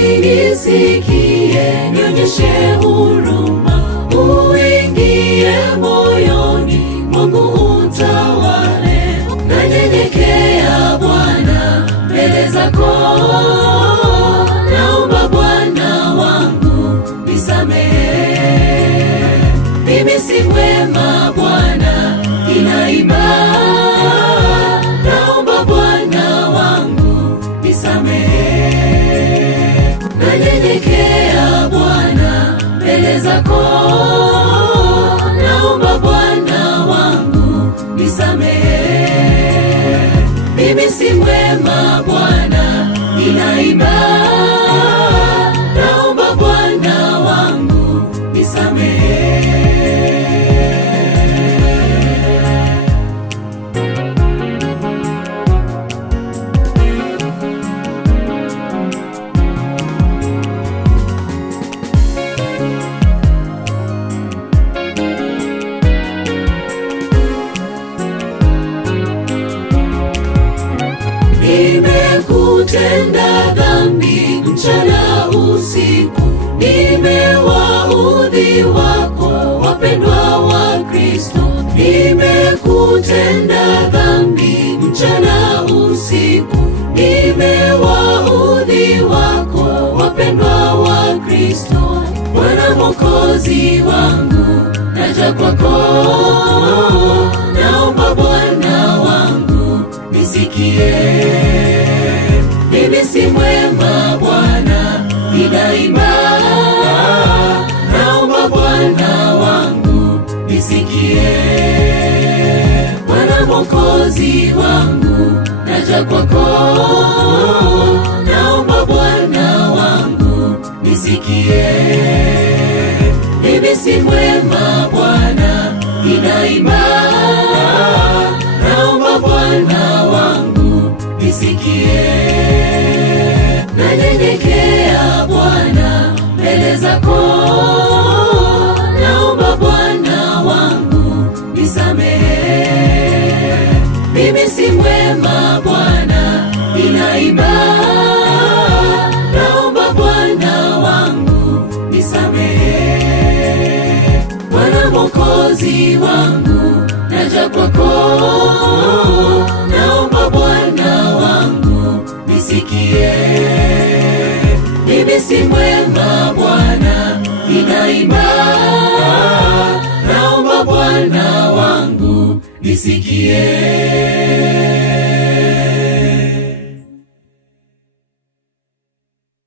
nisikie, nionyeshe huruma, uingie moyoni mwangu utawale. Nanyenyekea Bwana mbele zako, naomba Bwana wangu nisamehe. Mimi si mwema Bwana, ninaimba, naomba Bwana wangu nisamehe. Nanyenyekea Bwana mbele zako, naomba Bwana wangu nisamehe. Mimi si mwema Bwana, ninaimba, naomba Bwana wangu nisamehe. Nimekutenda dhambi mchana usiku, nimewaudhi wako wapendwa wa Kristo. Nimekutenda dhambi mchana usiku, nimewaudhi wako wapendwa wa Kristo. Bwana Mwokozi wangu, naja kwako, naomba Bwana wangu nisikie. Mimi si mwema Bwana, ninaimba, naomba Bwana wangu nisikie. Bwana Mwokozi wangu, naja kwako, naomba Bwana wangu nisikie. Mimi si mwema Bwana, ninaimba, naomba Bwana wangu nisikie. Nanyenyekea Bwana mbele zako, naomba Bwana wangu nisamehe. Mimi si mwema Bwana, ninaimba, naomba Bwana wangu nisamehe. Bwana Mwokozi wangu, naja kwako, naomba Bwana wangu nisikie. Mimi si mwema Bwana, ninaimba, naomba Bwana wangu nisikie.